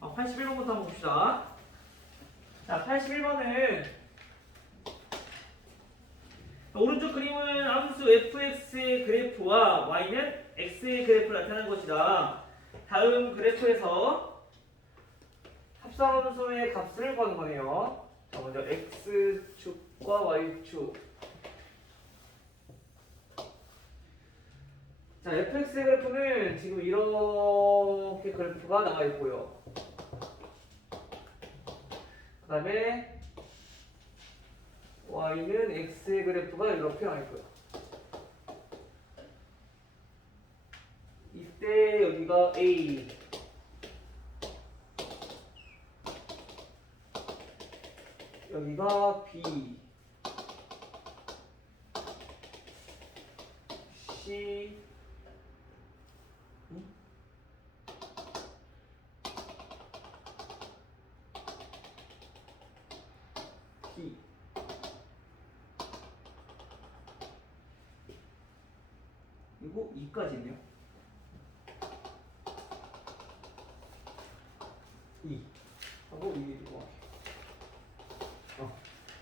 81번부터 한번 봅시다. 자, 81번은 오른쪽 그림은 함수 fx의 그래프와 y는 x의 그래프를 나타내는 것이다. 다음 그래프에서 합성함수의 값을 구하는 거네요. 자, 먼저 x축과 y축. 자, fx의 그래프는 지금 이렇게 그래프가 나와 있고요. 그 다음에 y는 x의 그래프가 이렇게 나와 있고요. 이때 여기가 a, 여기가 b, c, d. 그리고 2까지 있네요. 2 하고 2 이렇게.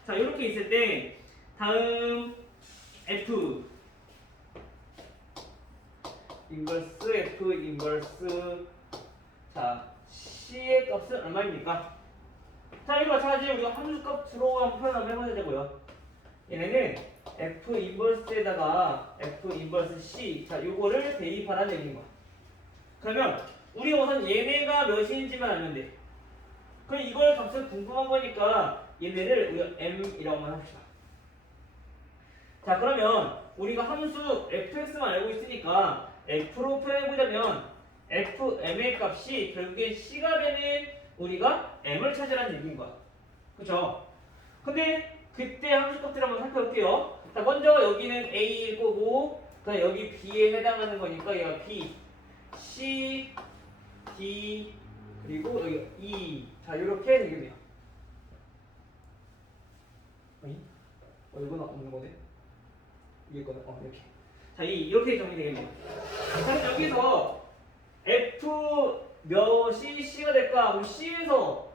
자, 이렇게 있을 때 다음 f 인버스 f 인버스, 자 c의 값은 얼마입니까? 자, 이거 마찬가지 우리가 함수값으로 한번 표현 한번 해봐야 되고요. 얘네는 f 인버스에다가 f 인버스 c, 자 요거를 대입하라는 얘기인 거야. 그러면 우리 우선 얘네가 몇인지만 알면 돼. 그럼 이걸 값을 궁금한 거니까 얘네를 우리가 m이라고만 합시다. 자, 그러면 우리가 함수 fx만 알고 있으니까 f로 표현해보자면 fm의 값이 결국엔 c가 되는 우리가 m을 찾으라는 얘기인 거야. 그쵸? 근데 그때 함수값들 한번 살펴볼게요. 자, 먼저 여기는 a일 거고, 그다음 여기 b에 해당하는 거니까 얘가 b, c, d, 그리고 여기 e. 자, 이렇게 되겠네요. 이건 없는 거네. 위에 거는 이렇게. 자, 이렇게 정리되겠네요. 그럼 여기서 f 몇이 c가 될까? 그럼 c에서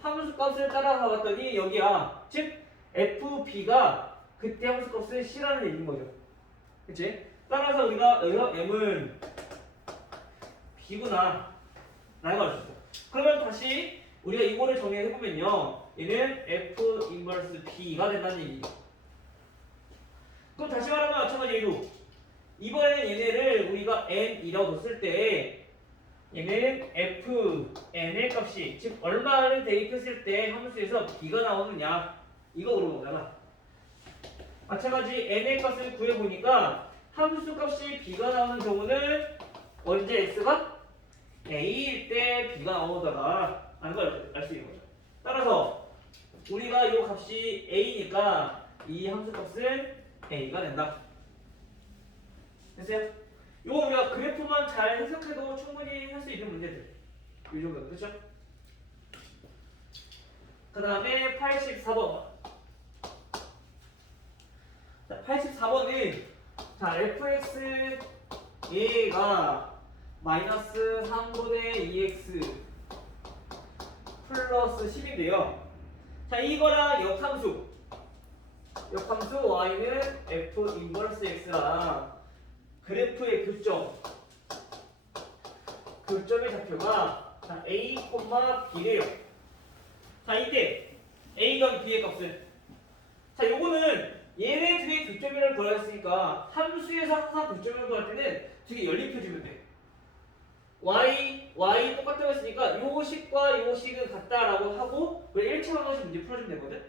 함수 값을 따라가 봤더니 여기야. 즉 fb가 그때 함수 값을 c라는 얘기인 거죠. 그치? 따라서 우리가 여기서 m은 b구나 라고 할 수 있어. 그러면 다시 우리가 이거를 정리해보면요, 얘는 f 인버스 b가 된다는 얘기죠. 그럼 다시 말하면 마찬가지로 이번에는 얘네를 우리가 n이라고 뒀을 때 얘는 fn의 값이, 즉 얼마를 대입했을 때 함수에서 b가 나오느냐, 이거 물어본 거잖아. 마찬가지 n의 값을 구해보니까 함수 값이 b가 나오는 경우는 언제 x가 a일 때 b가 나오더라 라는 걸 알 수 있는 거죠. 따라서 우리가 이 값이 a니까 이 함수 값은 a가 된다. 됐어요? 이거 우리가 그래프만 잘 해석해도 충분히 할 수 있는 문제들, 이 정도. 그렇죠? 그 다음에 84번. 자, 84번은 자 fx 얘가 마이너스 3분의 2x 플러스 10인데요. 자, 이거랑 역함수 y는 f 인버스 x랑 그래프의 교점의 좌표가 자, a, b래요. 자, 이때 a가 b의 값은, 자, 요거는 얘네 둘의 교점이라는 걸 알았으니까 함수에서 항상 교점을 구할 때는 되게 연립해주면 돼. y 똑같다고 했으니까 요 식과 요 식은 같다라고 하고 우리 1차 방정식 문제 풀어주면 되거든.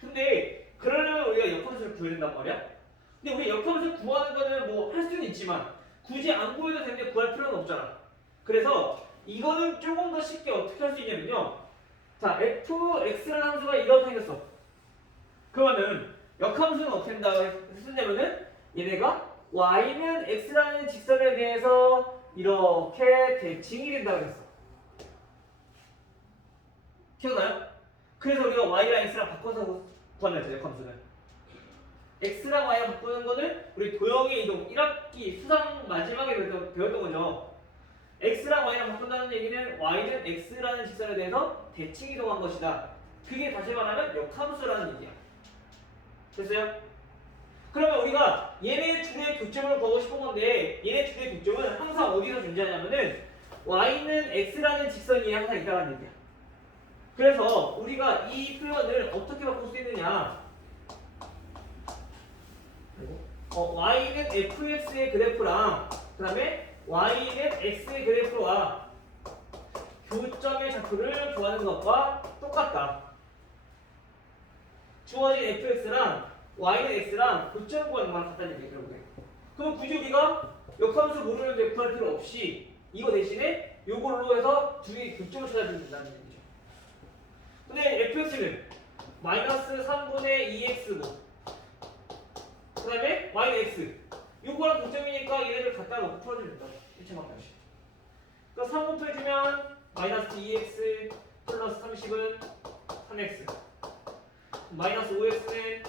근데 그러려면 우리가 역함수를 구해야 된단 말이야. 근데 우리 역함수 구하는 거는 뭐 할 수는 있지만 굳이 안 구해도 되는데 구할 필요는 없잖아. 그래서 이거는 조금 더 쉽게 어떻게 할 수 있냐면요, 자 fx라는 함수가 이렇게 생겼어. 그러면은 역함수는 어떻게 된다고 했었냐면은 얘네가 y는 x라는 직선에 대해서 이렇게 대칭이 된다고 했어. 기억나요? 그래서 우리가 y랑 x랑 바꿔서 구하는 거죠, 역함수는. x랑 y랑 바꾸는 거는 우리 도형의 이동 1학기 수상 마지막에 배웠던 거죠. x랑 y랑 바꾼다는 얘기는 y는 x라는 직선에 대해서 대칭 이동한 것이다. 그게 다시 말하면 역함수라는 얘기야. 됐어요? 그러면 우리가 얘네 둘의 교점을 보고 싶은 건데 얘네 둘의 교점은 항상 어디서 존재하냐면은 y는 x라는 직선이 항상 있다는 얘기야. 그래서 우리가 이 표현을 어떻게 바꿀 수 있느냐? y는 fx의 그래프랑 그 다음에 y는 x의 그래프와 교점의 좌표를 구하는 것과 똑같다. 주어진 fx랑 y는 x랑 교점 구하는 거랑 같다는 얘기예요. 결국에. 그럼 굳이 우리가 역함수 모르는데 구할 필요 없이 이거 대신에 요걸로 해서 두 개의 교점을 찾아주면 된다는 얘기죠. 근데 fx는 마이너스 3분의 2x고 그 다음에 y는 x 요거랑 교점이니까 얘네들 갖다 놓고 풀어주면 된다. 일체만 다시. 그러니까 3 곱해주면 마이너스 2x 플러스 30은 3x 마이너스 5x는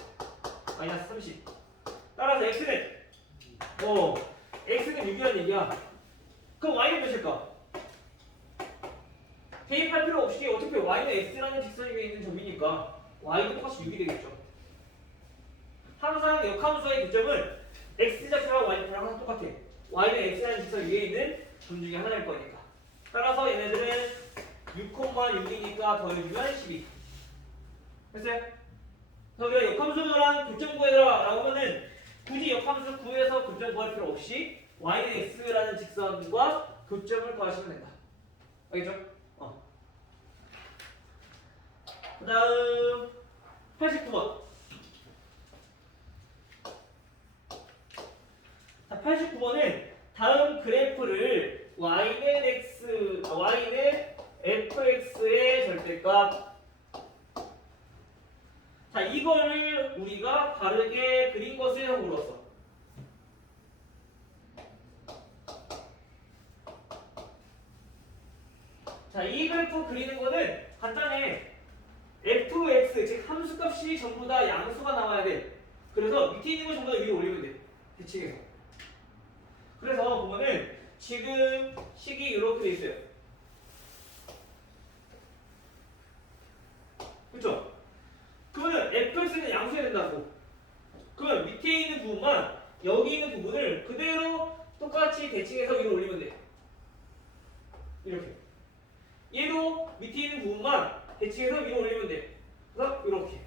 마이너스 30 따라서 x는 x는 6이라는 얘기야. 그럼 y는 몇일까? 대입할 필요 없이 어차피 y는 x라는 직선 위에 있는 점이니까 y도 똑같이 6이 되겠죠. 항상 역함수의 교점은 x좌표와 y좌표랑 항상 똑같아. y는 x라는 직선 위에 있는 점 중에 하나일 거니까. 따라서 얘네들은 6,6이니까 더해주면 12. 됐어요? 그래서 우리가 역함수랑 교점 구해라 라고 하면은 굳이 역함수 구해서 교점 구할 필요 없이 y는 x라는 직선과 교점을 구하시면 된다. 알겠죠? 그 다음 89번. 자, 89번은 다음 그래프를 y는 fx의 절대값. 자, 이걸 우리가 바르게 그린 것을 물었어. 자, 이 그래프 그리는 거는 간단해. fx, 즉 함수값이 전부 다 양수가 나와야 돼. 그래서 밑에 있는 거 전부 다 위로 올리면 돼. 대칭해서. 그래서 보면은 지금 식이 이렇게 돼 있어요. 그쵸? 그러면 fx는 양수해야 된다고. 그러면 밑에 있는 부분만 여기 있는 부분을 그대로 똑같이 대칭해서 위로 올리면 돼. 이렇게. 얘도 밑에 있는 부분만 대칭해서 위로 올리면 돼. 그래서 이렇게.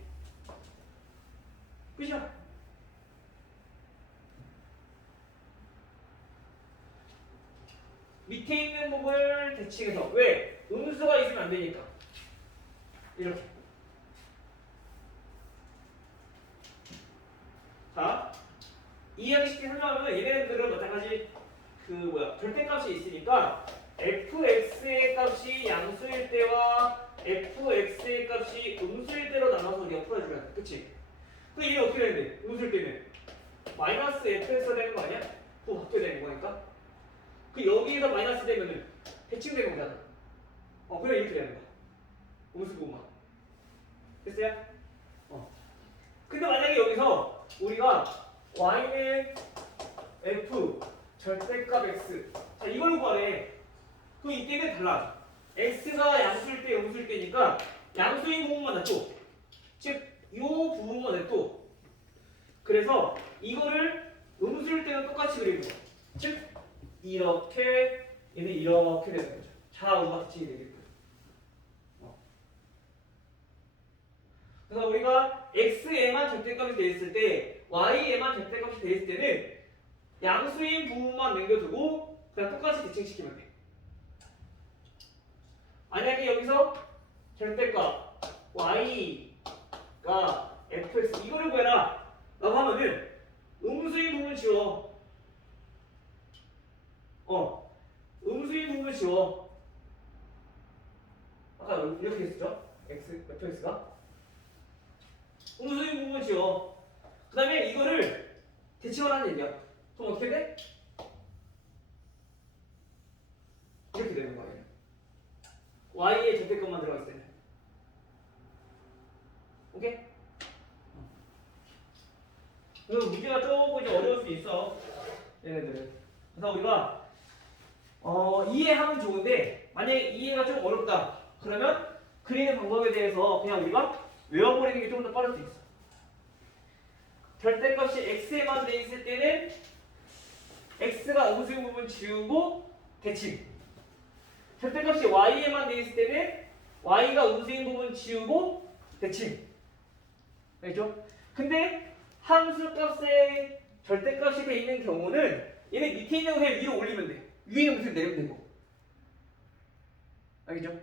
끝이야. 밑에 있는 부분을 대칭해서. 왜? 음수가 있으면 안 되니까. 이렇게. 자, 이해하기 쉽게 설명하면 얘네들은 마찬가지 절대값이 있으니까 fx의 값이 양수일 때와 fx의 값이 음수일 때로 나눠서 우리가 풀어주면 돼. 그치? 근데 이게 어떻게 되는데? 음수일 때는 마이너스 fx가 되는 거 아니야? 그거 어떻게 되는 거니까? 그 여기에서 마이너스 되면은 대칭되는 거잖아. 그래 이렇게 되는 거야. 음수 부분만. 됐어요? 근데 만약에 여기서 우리가 y는 f 절대값 x 자 이걸 구하래. 그럼 이때는 달라. x가 양수일 때 음수일 때니까 양수인 부분만 놔둬. 즉 이 부분만 놔둬. 그래서 이거를 음수일 때는 똑같이 그리는 거야. 즉 이렇게 얘는 이렇게 되는 거죠. 좌우가 같이 되게끔. 그래서 우리가 x에만 절대값이 되어 있을 때 y에만 절대값이 되어 있을 때는 양수인 부분만 남겨두고 그냥 똑같이 대칭시키면 돼. 만약에 여기서 절대값 y가 fx 이거를 구해라 라고 하면은 음수인 부분 지워. 음수인 부분 지워. 아까 이렇게 했었죠? fx가 음수인 부분 지워. 그 다음에 이거를 대칭하라는 얘기야. 그럼 어떻게 돼? 이렇게 되는 거예요. y의 절대값만 들어가 있어요. 오케이? 그래서 문제가 조금 이제 어려울 수 있어. 얘네들은. 그래서 우리가 이해하면 좋은데 만약에 이해가 좀 어렵다 그러면 그리는 방법에 대해서 그냥 우리가 외워버리는 게 좀 더 빠를 수 있어. 절대값이 x에만 돼 있을 때는 x가 음수인 부분 지우고 대칭. 절대값이 y에만 돼 있을 때는 y가 음수인 부분 지우고 대칭. 알죠? 근데 함수값에 절대값이 돼 있는 경우는 얘네 밑에 있는 거 그냥 위로 올리면 돼. 위에 있는 거 내리면 되고. 알겠죠?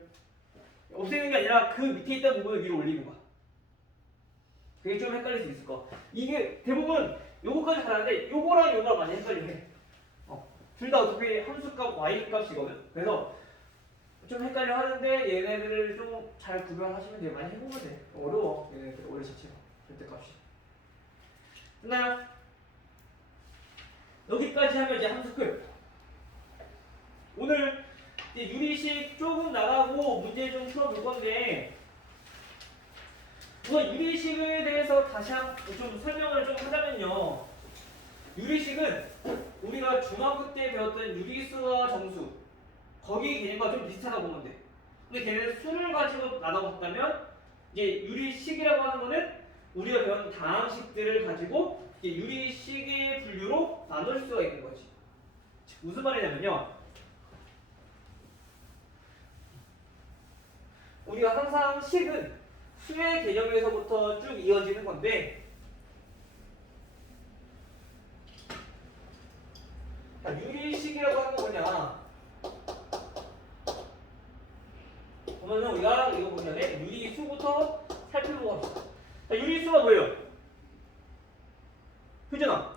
없애는 게 아니라 그 밑에 있던 부분을 위로 올리는 거야. 그게 좀 헷갈릴 수 있을 거. 이게 대부분 요거까지 잘하는데 요거랑 요거랑 많이 헷갈려 해. 둘 다 어차피 함수값 y 값이거든. 그래서 좀 헷갈려 하는데 얘네들을 좀 잘 구별하시면 돼요. 많이 해보면 돼. 어려워 얘네들 원래 자체가 절대값이. 됐나요? 여기까지 하면 이제 함수 끝. 오늘 이제 유리식 조금 나가고 문제 좀 풀어볼 건데 우선 유리식에 대해서 다시 좀 설명을 좀 하자면요. 유리식은 우리가 중학교 때 배웠던 유리수와 정수 거기 개념과 좀 비슷하다 보면 돼. 근데 걔는 수를 가지고 나눠봤다면 이제 유리식이라고 하는 거는 우리가 배운 다항식들을 가지고 이제 유리식의 분류로 나눌 수가 있는 거지. 무슨 말이냐면요. 우리가 항상 식은 수의 개념에서부터 쭉 이어지는 건데 유리식이라고 하는 건 뭐냐? 보면은 우리가 이거 보면 유리수부터 살펴보고 합시다. 자, 유리수가 뭐예요? 효준아,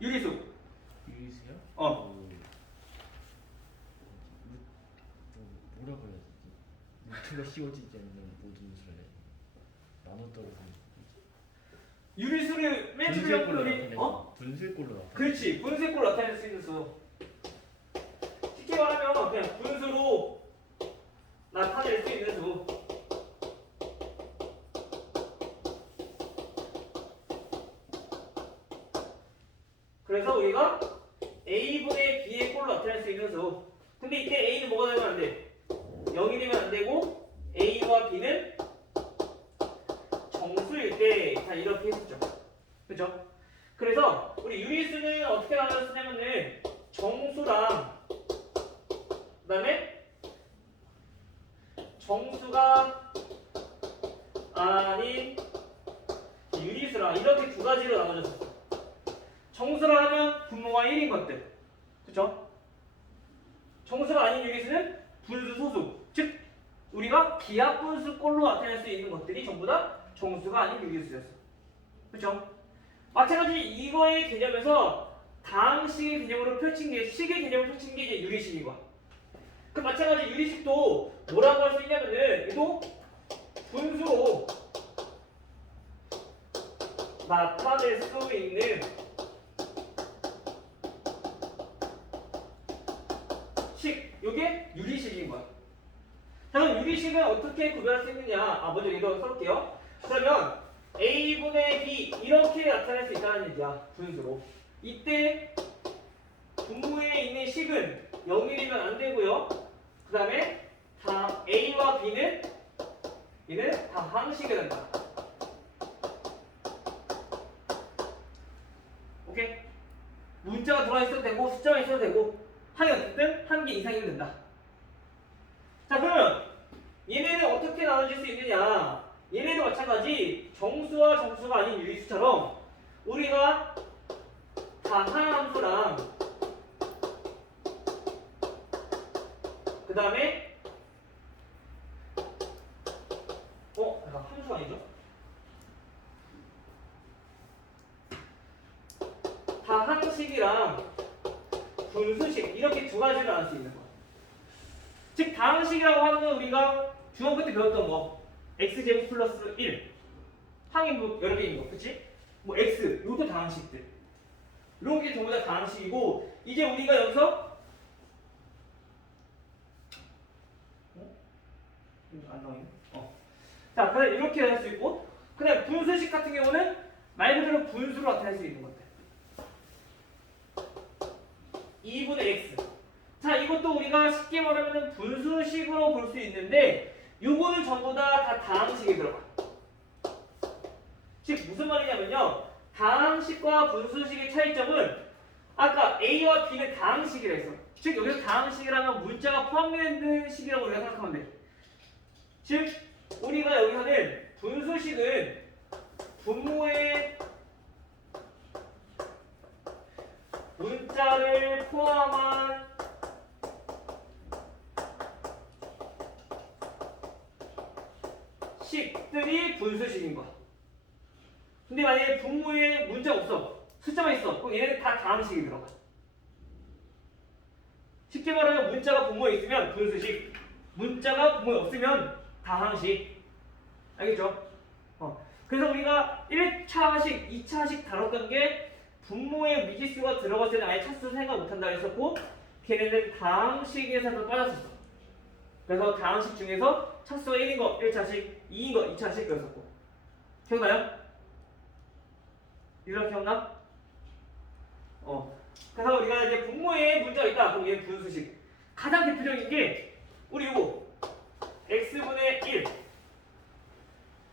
유리수. 유리수요? 뭐라고 해야 되지? 루트가 씌워지지 않는 모든 수를 나눴다고 하는 유리수를 맨 처음에 우리 분수꼴로 나타내. 그렇지, 분수꼴로 나타낼 수 있는 수. 쉽게 말하면 그냥 분수로 나타낼 수 있는 수. 그래서 우리가 a분의 b의 꼴로 나타낼 수 있는 수. 근데 이때 a는 뭐가 되면 안 돼? 0이 되면 안 되고 a와 b는 정수일 때 자 이렇게 했었죠. 그죠? 그래서 우리 유리수는 어떻게 나눴냐면은 정수랑 그다음에 정수가 아닌 유리수랑 이렇게 두 가지로 나눠졌어. 정수라 하면 분모가 1인 것들. 그쵸? 정수가 아닌 유리수는 분수 소수. 즉 우리가 기하분수꼴로 나타낼 수 있는 것들이 전부 다 정수가 아닌 유리수였어. 그쵸? 마찬가지 이거의 개념에서 다항식의 개념으로 펼친 게 식의 개념으로 펼친 게 이제 유리식인 거야. 그 마찬가지 유리식도 뭐라고 할 수 있냐면은 이도 분수로 나타낼 수 있는 식, 요게 유리식인 거야. 자, 그럼 유리식은 어떻게 구별할 수 있느냐? 먼저 이거 써볼게요. 그러면 a분의 b 이렇게 나타낼 수 있다는 얘기야. 분수로. 이때 분모에 있는 식은 0이면 안 되고요. 그 다음에 다 a와 b는 얘는 다 항식이 된다. 오케이? 문자가 들어가 있어도 되고 숫자가 있어도 되고 항이 어쨌든 한 개 이상이면 된다. 자, 그러면 얘네는 어떻게 나눠질 수 있느냐? 얘네도 마찬가지 정수와 정수가 아닌 유리수처럼 우리가 다항함수랑 그 다음에 잠깐 함수 아니죠? 다항식이랑 분수식 이렇게 두 가지를 나눌 수 있는 거야. 즉 다항식이라고 하는 건 우리가 중학교 때 배웠던 거 x제곱 플러스 1 항이 뭐 여러 개 있는 거 그치? 뭐 x 요것도 다항식들 이런 게 전부 다 다항식이고 이제 우리가 여기서 안 나오네. 자, 그럼 이렇게 할 수 있고 그냥 분수식 같은 경우는 말 그대로 분수로 나타낼 수 있는 것들 2분의 x. 자, 자, 이것도 우리가 쉽게 말하면 분수식으로 볼 수 있는데 요거는 전부 다 다항식이 들어가. 즉 무슨 말이냐면요. 다항식과 분수식의 차이점은 아까 A와 B는 다항식이라 했어. 즉 여기서 다항식이라면 문자가 포함되는 식이라고 우리가 생각하면 돼. 즉 우리가 여기서는 분수식은 분모에 문자를 포함한 식들이 분수식인 거야. 근데 만약에 분모에 문자가 없어. 숫자만 있어. 그럼 얘네는 다 다항식이 들어가. 쉽게 말하면 문자가 분모에 있으면 분수식, 문자가 분모에 없으면 다항식. 알겠죠? 그래서 우리가 1차식, 2차식 다뤘던 게 분모에 미지수가 들어갔을 때는 아예 차수 생각 못한다 했었고 걔네는 다항식에서 빠졌었어. 그래서 다항식 중에서 차수가 1인 거 1차식, 2인 거 2차식 그랬었고. 기억나요? 이렇게 기억나? 그래서 우리가 이제 분모에 문자가 있다. 그럼 얘는 분수식. 가장 대표적인 게 우리 이거 x분의 1.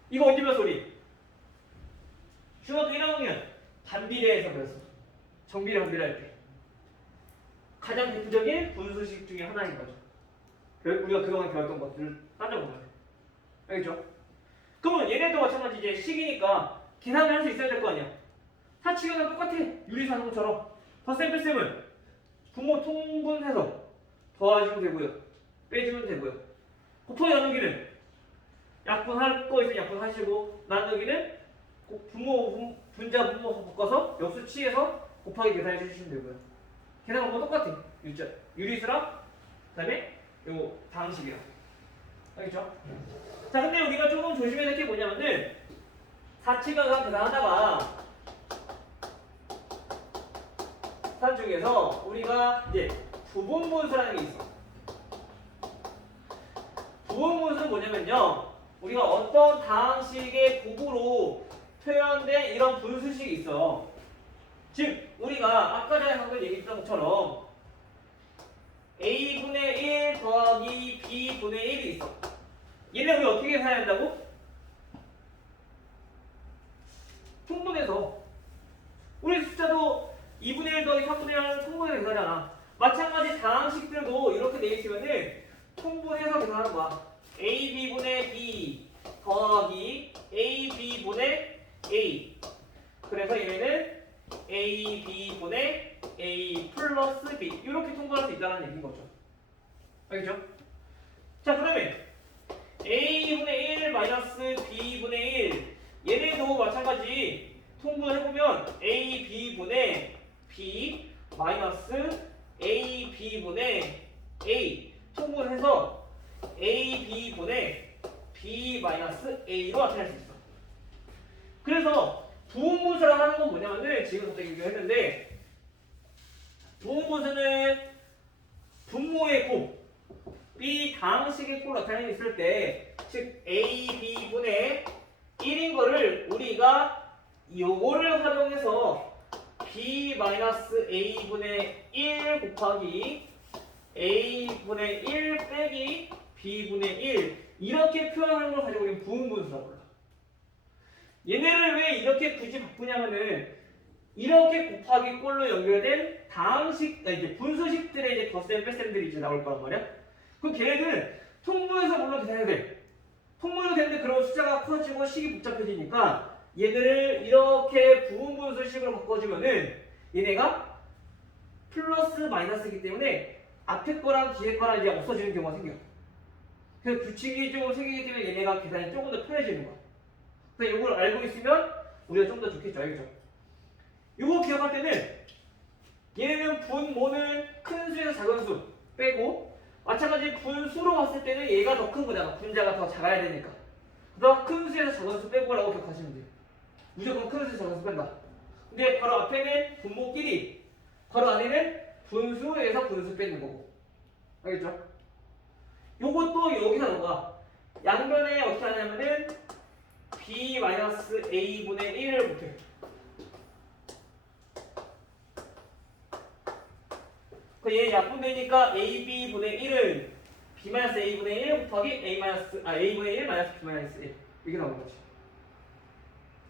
이거 언제 배웠어 우리? 중학교 1학년 반비례에서 배웠어. 정비례 반비례 할 때. 가장 대표적인 분수식 중에 하나인 거죠. 우리가 그동안 배웠던 것들을 따져보면 돼. 알겠죠? 그러면 얘네도 마찬가지 이제 식이니까 계산을 할 수 있어야 될 거 아니야. 사칙은 똑같아. 유리산성처럼. 덧셈 뺄셈은 분모 통분해서 더하시면 되고요. 빼주면 되고요. 곱하기 나누기는 약분할 거 있으면 약분하시고 나누기는 분모 분자 분모 바꿔서 역수 취해서 곱하기 계산해 주시면 되고요. 계산 방법 똑같아. 유리수랑 그다음에 요거 다항식이랑. 알겠죠? 자, 근데 우리가 조금 조심해야 될 게 뭐냐면은 사칙을 계산하다가 산 중에서 우리가 이제 부분분수라는 게 있어. 부분분수는 뭐냐면요. 우리가 어떤 다항식의 곱으로 표현된 이런 분수식이 있어. 즉 우리가 아까 전에 방금 얘기했던 것처럼 a분의 1 더하기 b분의 1이 있어. 얘네 우리 어떻게 계산해야 한다고? 통분해서. 우리 숫자도 2분의 1 더하기 3분의 1은 통분해서 계산하잖아. 마찬가지 다항식들도 이렇게 돼 있으면은 통분해서 계산하는 거야. ab분의 b 더하기 ab분의 a. 그래서 얘네는 ab분의 a 플러스 b 이렇게 통분할 수 있다는 얘기인 거죠. 알겠죠? 자, 그러면 a분의 1 마이너스 b분의 1 얘네도 마찬가지 통분해보면 ab분의 b 마이너스 ab분의 a 통분해서 ab분의 b 마이너스 a로 나타낼 수 있어. 그래서 부분분수라고 하는 건 뭐냐면은 지금 갑자기 얘기했는데 부분분수는 분모의 곱 b 다항식의 꼴 나타내고 있을 때 즉 a b분의 1인 거를 우리가 요거를 활용해서 b-a분의 1 곱하기 a분의 1 빼기 b분의 1 이렇게 표현하는 걸 가지고 우리는 부분분수라고 불러. 얘네를 왜 이렇게 굳이 바꾸냐면은 이렇게 곱하기 꼴로 연결된 다항식, 이제 분수식들의 이제 덧셈 뺄셈들이 이제 나올 거란 말이야. 그럼 걔네들은 통분해서 물론 계산해야 돼. 통분해서 되는데 그런 숫자가 커지고 식이 복잡해지니까 얘들을 이렇게 부분분수식으로 바꿔주면은 얘네가 플러스 마이너스이기 때문에 앞에 거랑 뒤에 거랑 이제 없어지는 경우가 생겨. 그래서 규칙이 조금 생기기 때문에 얘네가 계산이 조금 더 편해지는 거야. 그래서 이걸 알고 있으면 우리가 좀 더 좋겠죠. 알겠죠? 이거 기억할 때는 얘네는 분모는 큰 수에서 작은 수 빼고 마찬가지 분수로 봤을 때는 얘가 더 큰 거잖아. 분자가 더 작아야 되니까. 그래서 큰 수에서 작은 수 빼고라고 기억하시면 돼요. 무조건 큰 수에서 작은 수 뺀다. 근데 바로 앞에는 분모끼리, 바로 안에는 분수에서 분수 빼는 거고. 알겠죠? 요것도 여기서 너가 양변에 어떻게 하냐면은 b-a분의 1을 못해. 그 얘 약분되니까 AB분의 1은 B-A분의 1 곱하기 A분의 1 마이너스 B-1 이게 나오는 거지.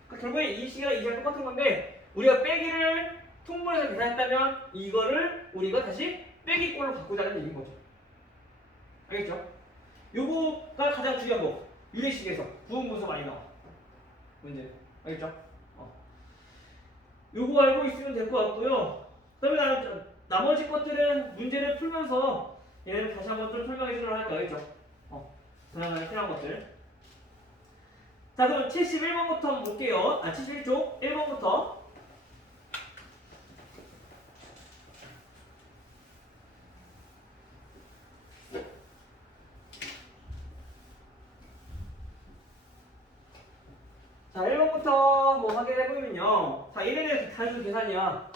그러니까 결국에 이 시간 이 시간 똑같은 건데 우리가 빼기를 통분해서 계산했다면 이거를 우리가 다시 빼기꼴로 바꾸자는 얘기인 거죠. 알겠죠? 요거가 가장 중요한 거. 유리식에서 부분분수 많이 나와. 문제. 알겠죠? 요거 알고 있으면 될 것 같고요. 그다음에 나머지 것들은 문제를 풀면서 얘네를 다시 한번 좀 설명해 주도록 할까, 알겠죠? 그나마 필요한 것들. 자, 그럼 71번부터 한번 볼게요. 71쪽 1번부터. 자, 1번부터 뭐 확인해보면요. 자, 1에는 단수 계산이야.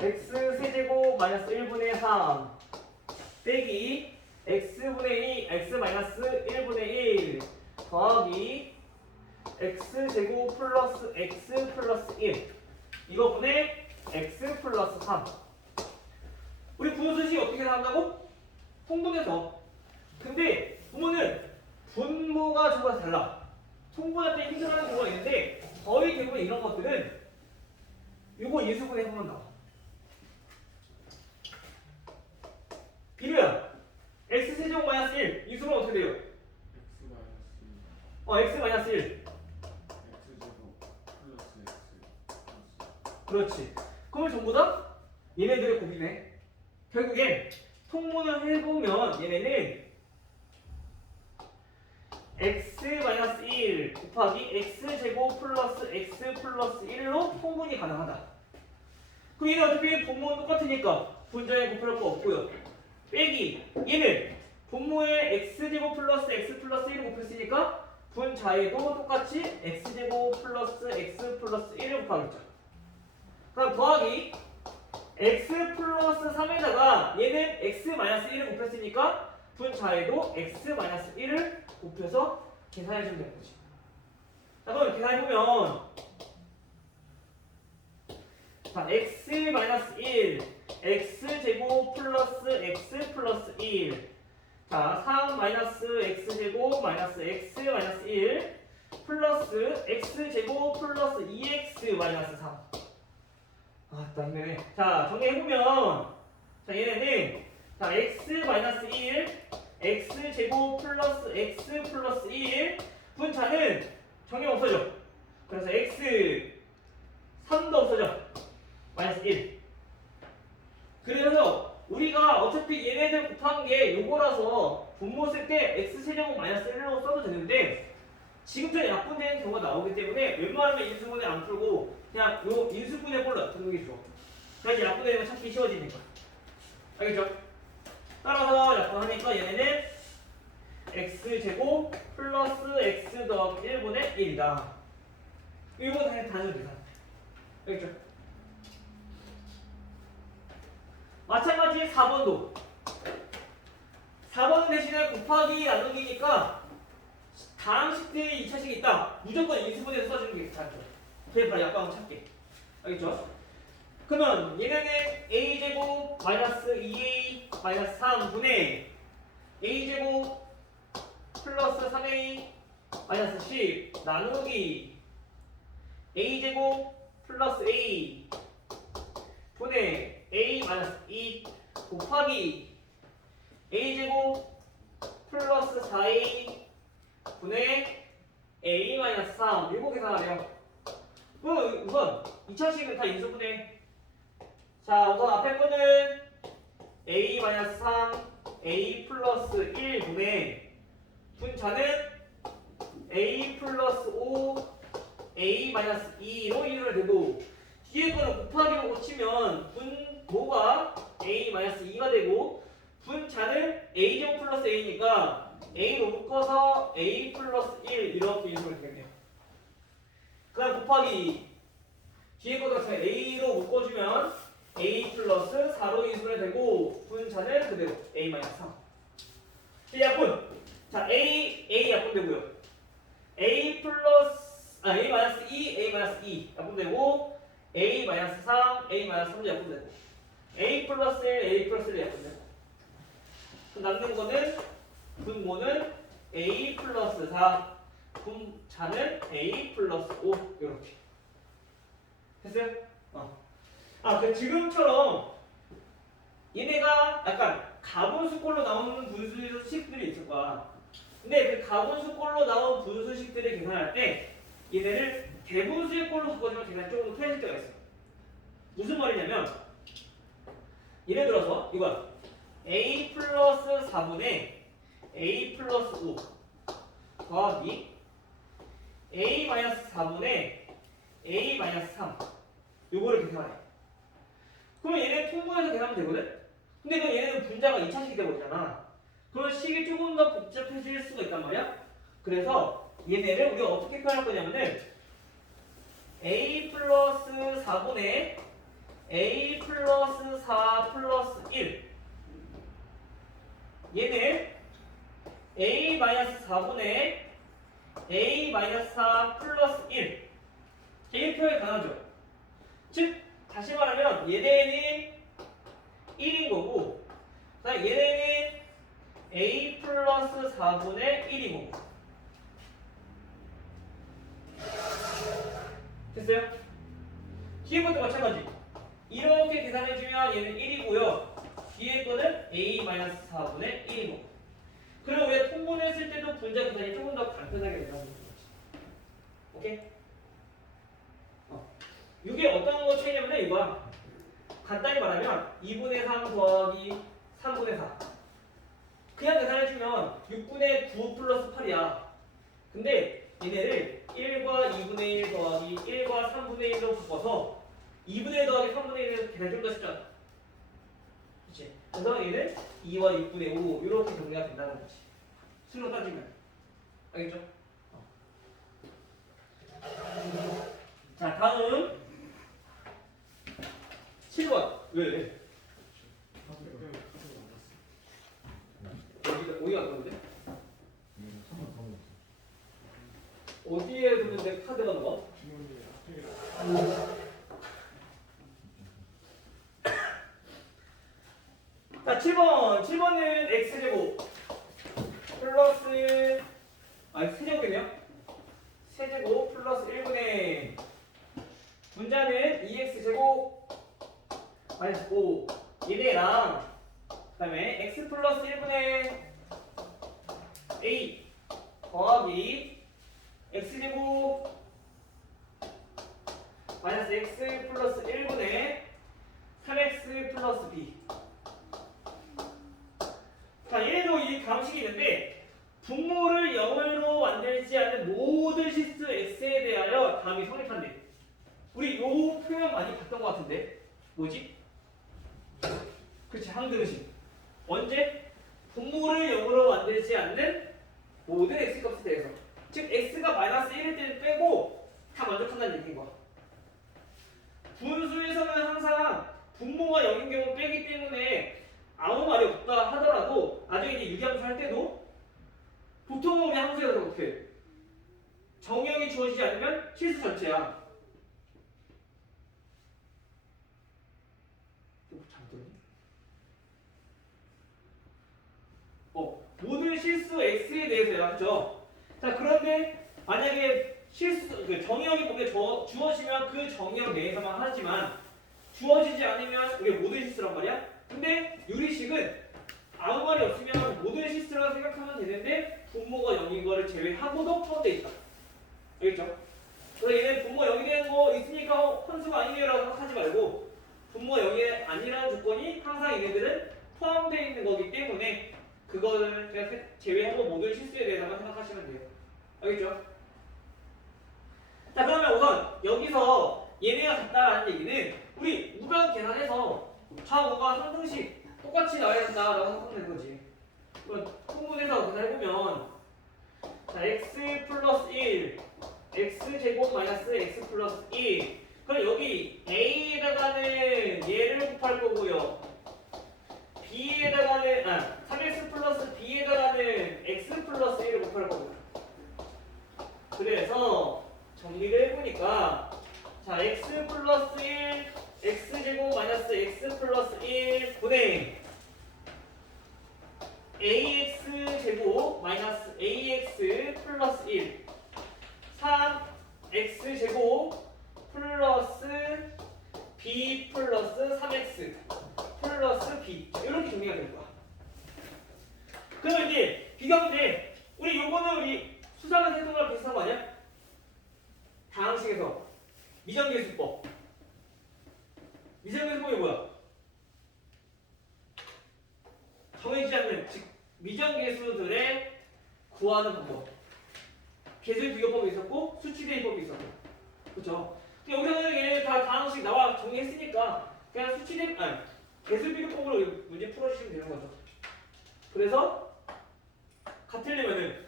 x세제곱 마이너스 1분의 3 빼기 x분의 2 x 마이너스 1분의 1 더하기 x제곱 플러스 x 플러스 1 이거 분의 x 플러스 3 우리 분수식 어떻게 나온다고? 통분해서. 근데 부모는 분모가 저거랑 달라. 통분할 때 힘들어하는 경우가 있는데 거의 대부분 이런 것들은 이거 인수분해 해보면 나와. 비례야. x세제곱 마이너스 1 인수분 어떻게 돼요? x 마이너스 1 x제곱 플러스 x 그렇지. 그러면 전부 다 얘네들의 곱이네. 결국엔 통분을 해보면 얘네는 x-1 곱하기 x제곱 플러스 x 플러스 1로 통분이 가능하다. 그럼 얘는 어차피 분모는 똑같으니까 분자에 곱할 거 없고요. 빼기 얘는 분모에 x제곱 플러스 x 플러스 1을 곱했으니까 분자에도 똑같이 x제곱 플러스 x 플러스 1을 곱하겠죠. 그럼 더하기 x 플러스 3에다가 얘는 x 마이너스 1을 곱했으니까 분자에도 x 마이너스 1을 곱해서 계산해주면 되는 거지. 자, 그럼 계산해보면 자, x 마이너스 1 x제곱 플러스 x 플러스 1 자, 3 마이너스 x제곱 마이너스 x 마이너스 1 플러스 x제곱 플러스 2x 마이너스 3 딴 자, 정리해보면 자, 얘네는 자, x 마이너스 1 x제곱 플러스 x 플러스 1 분자는 정리 없어져. 그래서 x 3도 없어져. 마이너스 1 그래서 우리가 어차피 얘네들 곱한 게 요거라서 분모 쓸 때 x세제곱 마이너스 1로 써도 되는데 지금처럼 약분되는 경우가 나오기 때문에 웬만하면 인수분해 안 풀고 그냥 요 인수분해 꼴로 듣는 게 좋아. 그래야지 약분되는 거 찾기 쉬워지니까. 알겠죠? 따라서 약분하니까 얘네는 x제곱 플러스 x 더하기 1분의 1이다. 이거 단순 계산. 알겠죠? 마찬가지 4번도 4번은 대신에 곱하기 나누기니까 다음 식들이 2차식이 있다. 무조건 인수분해서 써주는 게 괜찮죠. 그게 바로 약방을 찾기. 알겠죠? 그러면 얘네는 a제곱 마이너스 2a 마이너스 3분의 a제곱 플러스 3a 마이너스 10 나누기 a제곱 플러스 a 분의 a 마이너스 2 곱하기 a제곱 플러스 4a 분의 a 마이너스 3 이거 계산하래요. 우선 2차식은 다 인수분해. 자, 우선 앞에 거는 a 마이너스 3 a 플러스 1 분의 분자는 a 플러스 5 a 마이너스 2로 이유를 대고 뒤에 거는 곱하기로 고치면 분모가 a 마이너스 2가 되고 분자는 a제곱 플러스 a니까 a로 묶어서 a 플러스 1 이렇게 인수를 되겠네요. 그 다음 곱하기 뒤에 거도 같이 a로 묶어주면 a 플러스 4로 인수를 되고 분자는 그대로 a 마이너스 3 약분 자 a 약분되고요 a 플러스 a 마이너스 2 a 마이너스 2 약분되고 a 마이너스 3 a 마이너스 3도 약분되고 a 플러스 1, a 플러스 1이었거든. 남는 거는 분모는 a 플러스 4, 분자는 a 플러스 5 이렇게 됐어요? 그 지금처럼 얘네가 약간 가분수꼴로 나오는 분수식들이 있을 거야. 근데 그 가분수꼴로 나온 분수식들을 계산할 때 얘네를 대분수의 꼴로 바꿔주면 계산이 조금 더 편해질 때가 있어. 무슨 말이냐면 예를 들어서 이거야. a 플러스 4분의 a 플러스 5 더하기 a 마이너스 4분의 a 마이너스 3 요거를 계산해. 그러면 얘네 통분해서 계산하면 되거든? 근데 그럼 얘네는 분자가 2차식이 되버리잖아. 그러면 식이 조금 더 복잡해질 수가 있단 말이야. 그래서 얘네를 우리가 어떻게 표현할 거냐면은 a 플러스 4분의 a 플러스 4 플러스 1 얘는 a 마이너스 4분의 a 마이너스 4 플러스 1 이렇게 표현이 가능하죠. 즉 다시 말하면 얘네는 1인 거고 그다음 얘네는 a 플러스 4분의 1인 거고 됐어요? 뒤에 것도 마찬가지. 이렇게 계산해주면 얘는 1이고요. 뒤에 거는 a 마이너스 4분의 1인 거고. 그리고 왜 통분했을 때도 분자 계산이 조금 더 간편하게 된다는 거지. 오케이? 이게 어떤 거 차이냐면 이거야. 간단히 말하면 2분의 3 더하기 3분의 4 그냥 계산해주면 6분의 9 플러스 8이야. 근데 얘네를 1과 2분의 1 더하기 1과 3분의 1로 바꿔서 2분의 1 더하기 3분의 1에서 계산이 좀 더 쉽잖아. 그치? 그래서 얘는 2와 6분의 5 이렇게 정리가 된다는 거지. 수로 따지면. 알겠죠? 자, 다음 7번. 왜? 어디가 그런데? 어디에 두는데 카드가 나와? 자, 7번은 x제곱 플러스 세제곱이네요. 세제곱 플러스 1분의 분자는 2x제곱 마이너스 5 얘네랑 그 다음에 x 플러스 1분의 a 더하기 x제곱 마이너스 x 플러스 1분의 3x 플러스 b. 자, 얘도 이 방식이 있는데 분모를 0으로 만들지 않는 모든 실수 x에 대하여 다음이 성립한대. 우리 요 표현 많이 봤던 것 같은데 뭐지? 그렇지, 항등식. 언제? 분모를 0으로 만들지 않는 모든 x값에 대해서. 즉 x가 마이너스 1일 때는 빼고 다 만족한다는 얘기인 거야. 분수에서는 항상 분모가 0인 경우 빼기 때문에 아무 말이 없다 하더라도 나중에 이제 유리함수 할 때도 보통은 우리 함수에서 어떻게 해? 정의역이 주어지지 않으면 실수 전체야. 모든 실수 x에 대해서야, 그죠? 자, 그런데 만약에 정의역이 보면 주어지면 그 정의역 내에서만 하지만 주어지지 않으면 우리가 모든 실수란 말이야. 근데 유리식은 아무 말이 없으면 모든 실수라고 생각하면 되는데 분모가 0인 거를 제외하고도 포함되어 있다. 알겠죠? 그래서 얘는 분모 0이 되는 거 있으니까 혼수가 아니에요라고 생각하지 말고 분모 0이 아니라는 조건이 항상 얘네들은 포함되어 있는 거기 때문에 그거를 제외하고 모든 실수에 대해서만 생각하시면 돼요. 알겠죠? 자, 그러면 우선 여기서 얘네가 같다라는 얘기는 우리 우변 계산해서 좌우가 항등식 똑같이 나와야 된다라고 생각하면 거지. 그럼 통분해서 계산해보면 자, x 플러스 1 x제곱 마이너스 x 플러스 1 그럼 여기 a에다가는 얘를 곱할 거고요. b에다가는 3x 플러스 b에다가는 x 플러스 1을 곱할 거고요. 그래서 정리를 해보니까 자, x 플러스 1 x제곱 마이너스 x 플러스 1 분의 ax제곱 마이너스 ax 플러스 1 3x제곱 플러스 b 플러스 3x 플러스 b 이렇게 정리가 될 거야. 그러면 이제 비교하면 돼. 우리 요거는 우리 수상한 해동이랑 비슷한 거 아니야? 다항식에서 미정계수법. 미정계수법이 뭐야? 정해지지 않는 즉 미정계수들의 구하는 방법. 계술 비교법이 있었고 수치 대입법이 있었고, 그렇죠? 여기서는 얘네 다 다항식 나와 정리했으니까 그냥 수치 대입 아니 계술 비교법으로 문제 풀어주시면 되는 거죠. 그래서 같으려면은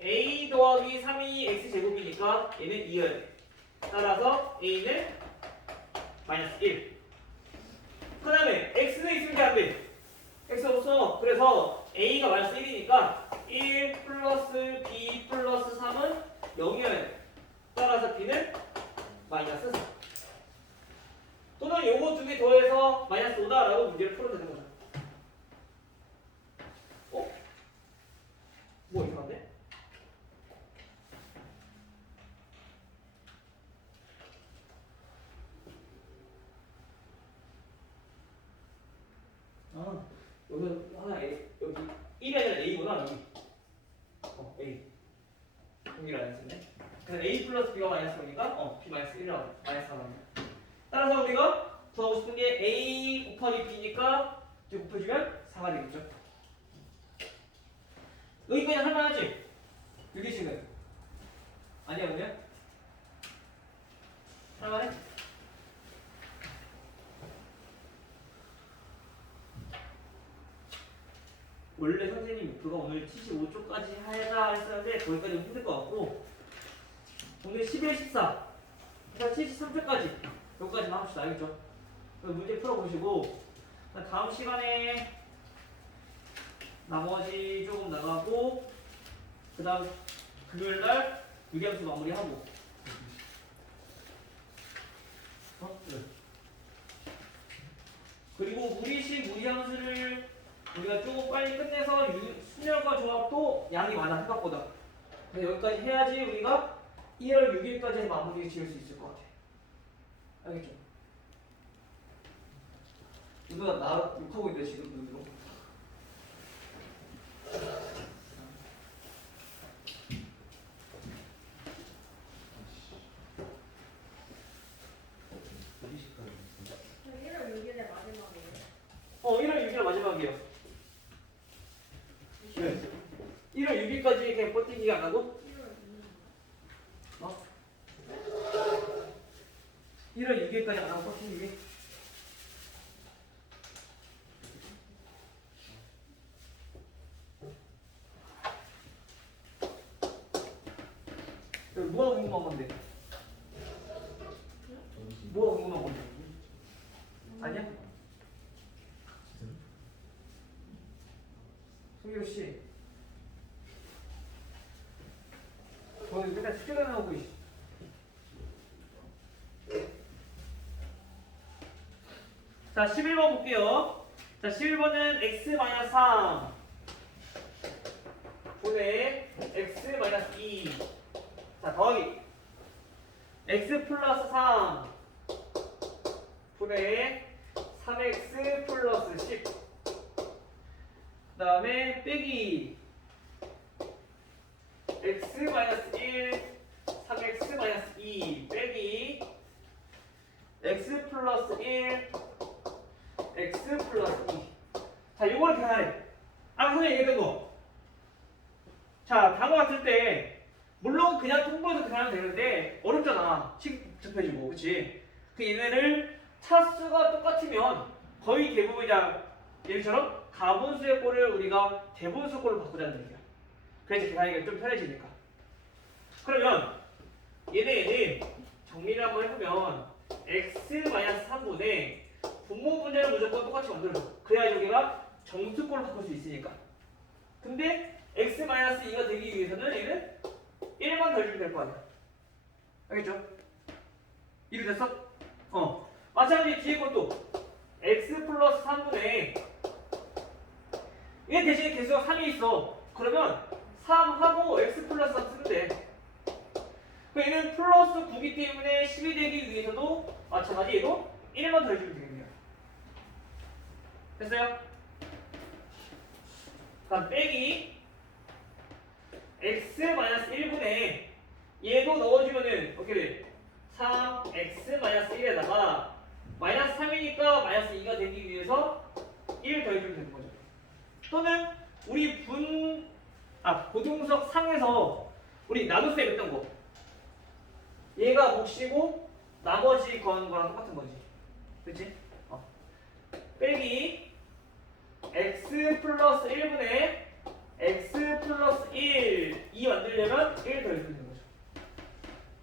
a 더하기 3이 x제곱이니까 얘는 2여야 돼. 따라서 a는 마이너스 1. 그 다음에 x는 있으면 안 돼. x 없어. 그래서 a가 마이너스 1이니까 1 플러스 b 플러스 3은 0이어야 돼. 따라서 b는 마이너스 4. 또는 요거 두 개 더해서 마이너스 5다라고 문제를 풀어도 되는 거죠. 어? 뭐 이상한데? 아, 여기 하나 A, 여기 1이 아니라 A구나, 여기. A. 여기를 안 했었네. 그래서 A 플러스 B가 마이너스 0이니까, B 마이너스 1이라고, 마이너스 4가. 따라서 우리가 구하고 싶은 게 A 곱하기 B니까, 뒤 곱해주면 4가 되겠죠. 여기까지 할만하지? 6개씩은. 아니야, 그냥? 할만해? 원래 선생님 목표가 오늘 75초까지 하자 했었는데 거기까지 힘들 것 같고 오늘 11, 14 그러니까 73초까지 여기까지만 합시다. 알겠죠? 문제 풀어보시고 다음 시간에 나머지 조금 나가고 그 다음 금요일날 유리함수 마무리하고 네. 그리고 무리식 무리함수를 우리가 조금 빨리 끝내서 순열과 조합도 양이 많아 생각보다. 근데 여기까지 해야지 우리가 1월 6일까지 마무리 지을 수 있을 것 같아. 알겠죠? 누가 나 욕하고 있대 지금 눈으로. 저 1월 6일에 마지막이에요. 1월 6일 마지막이에요. 네. 1월 6일까지 그냥 버티기가 안 하고? 1월 2일. 1월 6일까지 안 하고 버티기? 뭐가 궁금한 건데? 뭐가 궁금한 건데? 아니야? 송유로 씨. 저는 맨날 숙제가 나오고 있어. 자, 11번 볼게요. 자, 11번은 x-3 분의 x-2. 자, 더하기 x 플러스 3 분의 3x 플러스 10. 그 다음에 빼기 x-1 3x-2 빼기 x 플러스 1 x 플러스 2. 자, 요걸 계산해. 아까 선생님 얘기했던 거. 자, 단어 같을 때 물론 그냥 통보해서 계산하면 되는데 어렵잖아. 복잡해지고, 그치? 그 얘네를 차수가 똑같으면 거의 대부분 그냥 얘처럼 가분수의 꼴을 우리가 대분수 꼴로 바꾸자는 얘기야. 그래서 계산하기가 좀 편해지니까. 그러면 얘는 정리를 한번 해보면 x-3분의 분모 분자를 무조건 똑같이 만들어줘. 그래야 여기가 정수꼴로 바꿀 수 있으니까. 근데 x-2가 되기 위해서는 얘는 1만 더 주면 될 거 아니야. 알겠죠? 이해됐어? 마찬가지 뒤에 것도 x 플러스 3분의 얘 대신에 개수가 3이 있어. 그러면 3하고 x 플러스 3 쓰면 돼. 얘는 플러스 9기 때문에 10이 되기 위해서도 마찬가지 얘도 1만 더해주면 되겠네요. 됐어요? 다음 빼기 x 마이너스 1분의 얘도 넣어주면은 어떻게 돼? 3x 마이너스 1에다가 마이너스 3이니까 마이너스 2가 되기 위해서 1 더해주면 되는 거죠. 또는 우리 고등석 상에서 우리 나눗셈 했던 거 얘가 몫이고 나머지 거는 거랑 똑같은 거지. 그치? 빼기 x 플러스 1분의 x 플러스 1 2 만들려면 1 더해주면 되는 거죠.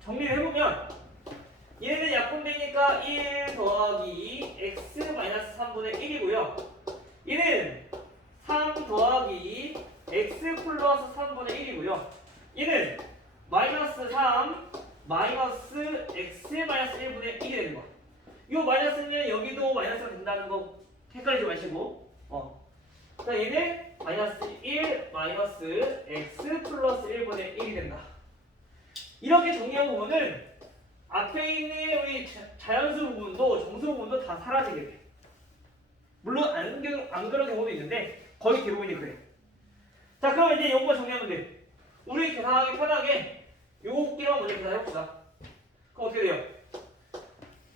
정리를 해보면 얘는 약분되니까 1 더하기 x 마이너스 3분의 1이고요. 얘는 3 더하기 x 플러스 3분의 1이고요. 얘는 마이너스 3 마이너스 x 마이너스 1분의 1이 되는 거. 이 마이너스는 여기도 마이너스가 된다는 거 헷갈리지 마시고. 자, 얘는 마이너스 1 마이너스 x 플러스 1분의 1이 된다. 이렇게 정리하고 보면은 앞에 있는 우리 자연수 부분도 정수 부분도 다 사라지게 돼. 물론 안 그런 경우도 있는데 거의 대부분이 그래. 자, 그럼 이제 요거 정리하면 돼. 우리 계산하기 편하게 요거끼리만 먼저 계산해봅시다. 그럼 어떻게 돼요?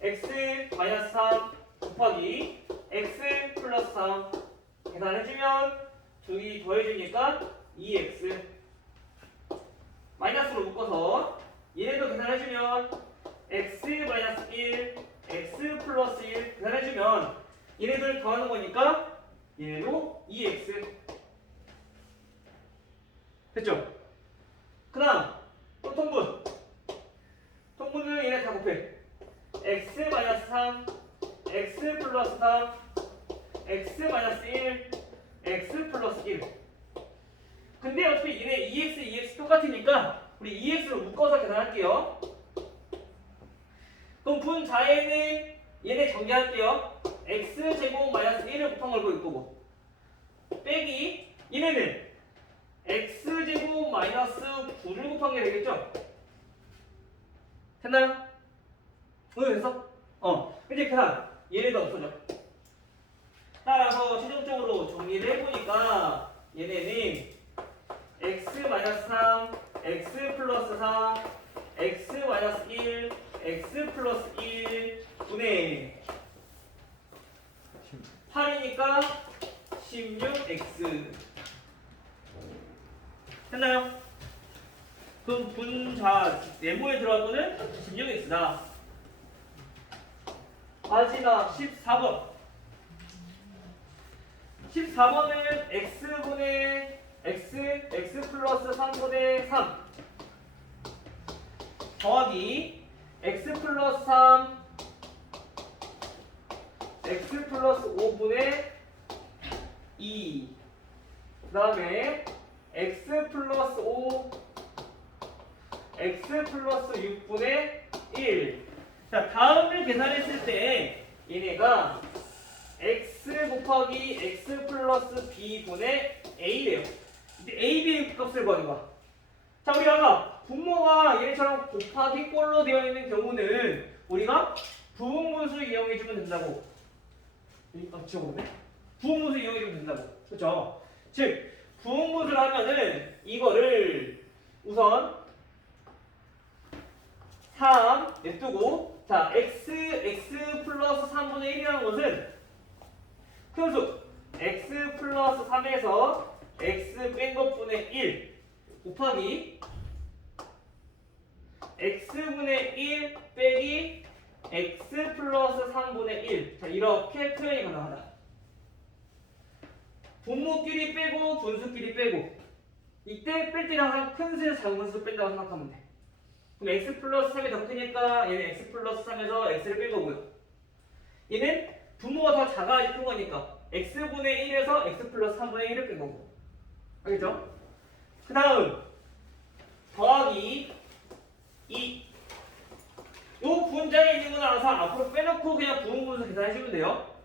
x 마이너스 3 곱하기 x 플러스 3 계산해주면 2개 더해주니까 2x 마이너스로 묶어서 얘네도 계산해주면 x 마이너스 1 x 플러스 1 계산해주면 얘네들 더하는 거니까 얘네도 2x 됐죠? 그 다음 또 통분은 얘네 다 곱해 x 마이너스 3 x 플러스 3 x 마이너스 1 x 플러스 1 근데 어차피 얘네 2x 똑같으니까 우리 2x로 묶어서 계산할게요. 그럼 분자에는 얘네 정리할게요. x제곱 마이너스 1을 곱한 걸 볼 거고 빼기 얘네는 x제곱 마이너스 9를 곱한 게 되겠죠? 됐나요? 됐어? 이제 계산 얘네도 없어져. 따라서 최종적으로 정리를 해보니까 얘네는 x 마이너스 3 x 플러스 3 x 마이너스 1 x 플러스 1 분의 8이니까 16x 됐나요? 그럼 분자 네모에 들어갈 거는 16x다. 마지막 14번 14번은 x분의 x 플러스 3분의 3 더하기 x 플러스 3 x 플러스 5분의 2 그 다음에 x 플러스 5 x 플러스 6분의 1 자, 다음을 계산했을 때 얘네가 x 곱하기 x 플러스 b분의 a래요. 이제 a, b 값을 구하는 거야. 자, 우리 아까 분모가 얘네처럼 곱하기 꼴로 되어 있는 경우는 우리가 부분분수 이용해주면 된다고. 지워보네. 부분분수 이용해주면 된다고. 그렇죠? 즉 부분분수를 하면은 이거를 우선 3 냅두고 자 x 플러스 3분의 1이라는 것은 큰수 x 플러스 3에서 x 뺀 것분의 1 곱하기 x분의 1 빼기 x 플러스 3분의 1 자, 이렇게 표현이 가능하다. 분모끼리 빼고 분수끼리 빼고 이때 뺄 때는 항상 큰 수에서 작은 수 뺀다고 생각하면 돼. 그럼 x 플러스 3이 더 크니까 얘는 x 플러스 3에서 x를 뺀 거고요. 얘는 분모가 더 작아야지 큰 거니까 x분의 1에서 x 플러스 3분의 1을 뺀 거고. 알겠죠? 그 다음 더하기 2 요 분자에 있는 건 알아서 앞으로 빼놓고 그냥 부분분수 계산해주면 돼요.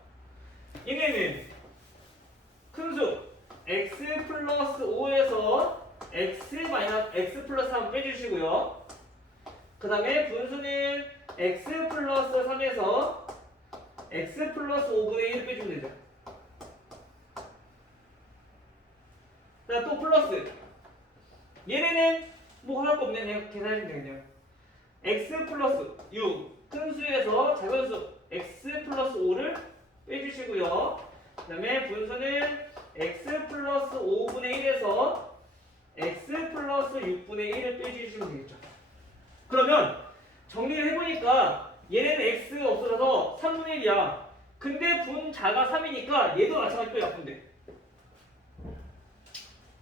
얘네는 큰수 x 플러스 5에서 x 플러스 3 빼주시고요. 그 다음에 분수는 x 플러스 3에서 x 플러스 5분의 1을 빼주면 되죠. 자, 또 플러스. 얘네는 뭐 하나 거 없네. 그냥 계산해주면 되겠네요. x 플러스 6 큰 수에서 작은 수 x 플러스 5를 빼주시고요. 그 다음에 분수는 x 플러스 5분의 1에서 x 플러스 6분의 1을 빼주시면 되겠죠. 그러면 정리를 해보니까 얘네는 x 없어져서 3분의 1이야. 근데 분자가 3이니까 얘도 마찬가지로 약분돼.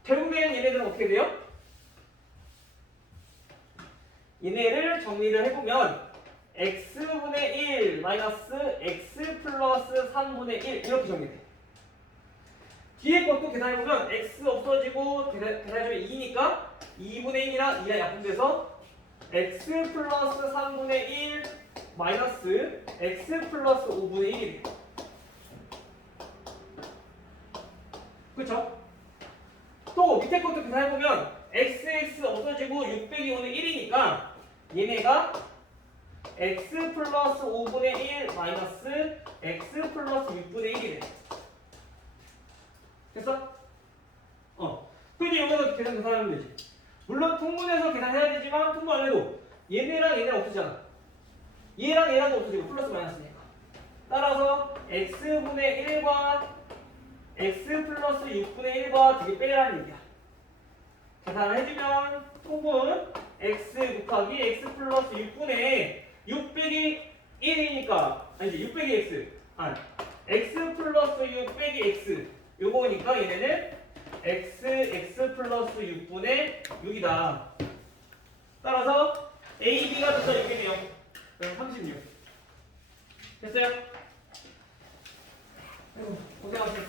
결국에는 얘네들은 어떻게 돼요? 얘네를 정리를 해보면 x분의 1 마이너스 x 플러스 3분의 1 이렇게 정리돼. 뒤에 것도 계산해보면 x 없어지고 계산해주면 2니까 2분의 1이랑 2랑 약분돼서 x 플러스 3분의 1 마이너스 x 플러스 5분의 1이 돼. 그쵸? 또 밑에 것도 계산해보면 xx 없어지고 6 빼기 5는 1이니까 얘네가 x 플러스 5분의 1 마이너스 x 플러스 6분의 1이 돼. 됐어? 근데 여기서 계산하면 되지. 물론 통분해서 계산해야 되지만 통분 안 해도 얘네랑 얘네랑 없어지잖아. 얘랑 얘랑도 없어지고 플러스 마이너스니까. 따라서 x분의 1과 x 플러스 6분의 1과 되게 빼라는 얘기야. 계산을 해주면 통분 x 곱하기 x 플러스 6분의 6 빼기 1이니까 아니지 6 빼기 x x 플러스 6 빼기 x 요거니까 얘네는 x 플러스 6분의 6이다. 따라서 a, b가 더 6이네요. 그럼 36 됐어요? 고생하셨습니다.